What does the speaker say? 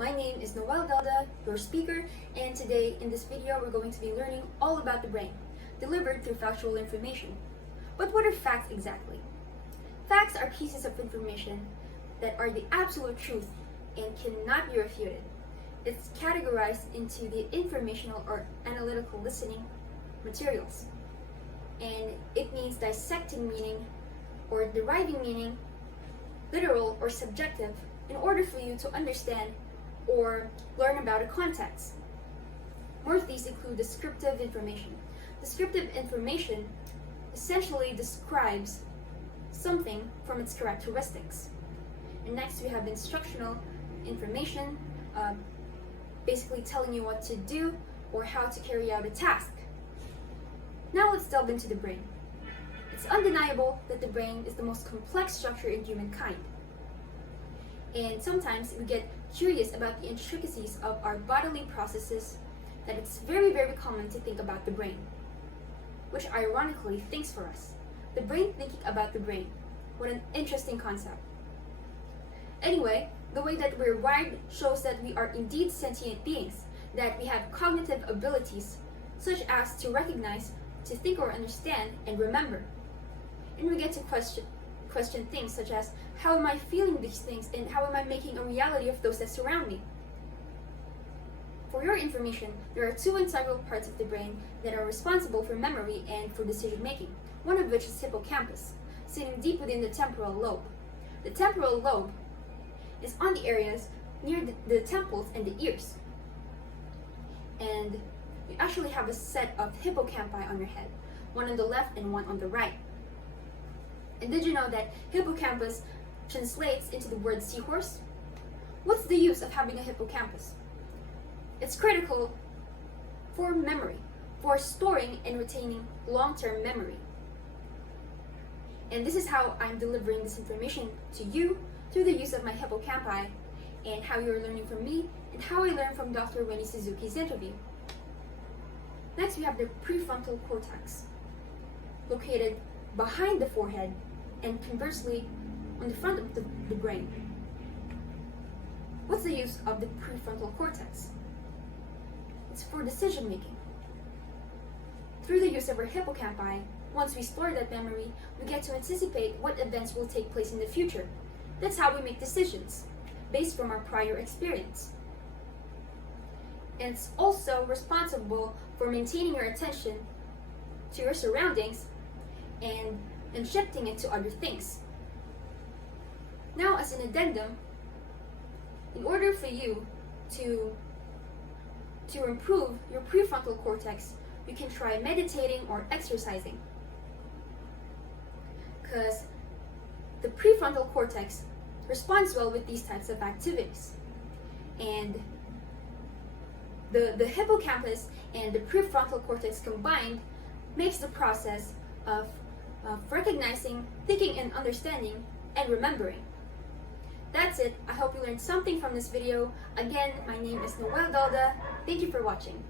My name is Noelle Delda, your speaker, and today in this video we're going to be learning all about the brain, delivered through factual information. But what are facts exactly? Facts are pieces of information that are the absolute truth and cannot be refuted. It's categorized into the informational or analytical listening materials. And it means dissecting meaning or deriving meaning, literal or subjective, in order for you to understand or learn about a context. More of these include descriptive information. Descriptive information essentially describes something from its characteristics. And next we have instructional information, basically telling you what to do or how to carry out a task. Now let's delve into the brain. It's undeniable that the brain is the most complex structure in humankind. And sometimes we get curious about the intricacies of our bodily processes that it's very, very common to think about the brain, which ironically thinks for us. The brain thinking about the brain. What an interesting concept. Anyway, the way that we're wired shows that we are indeed sentient beings, that we have cognitive abilities such as to recognize, to think or understand, and remember. And we get to question things such as, how am I feeling these things and how am I making a reality of those that surround me? For your information, there are two integral parts of the brain that are responsible for memory and for decision making, one of which is hippocampus, sitting deep within the temporal lobe. The temporal lobe is on the areas near the temples and the ears. And you actually have a set of hippocampi on your head, one on the left and one on the right. And did you know that hippocampus translates into the word seahorse? What's the use of having a hippocampus? It's critical for memory, for storing and retaining long-term memory. And this is how I'm delivering this information to you through the use of my hippocampi, and how you're learning from me, and how I learned from Dr. Winnie Suzuki's interview. Next, we have the prefrontal cortex, located behind the forehead and conversely on the front of the brain. What's the use of the prefrontal cortex? It's for decision making. Through the use of our hippocampi, once we store that memory, we get to anticipate what events will take place in the future. That's how we make decisions, based from our prior experience. And it's also responsible for maintaining your attention to your surroundings and shifting it to other things. Now, as an addendum, in order for you to improve your prefrontal cortex, you can try meditating or exercising. Because the prefrontal cortex responds well with these types of activities. And the hippocampus and the prefrontal cortex combined makes the process of recognizing, thinking and understanding, and remembering. That's it. I hope you learned something from this video. Again, my name is Noelle Delda. Thank you for watching.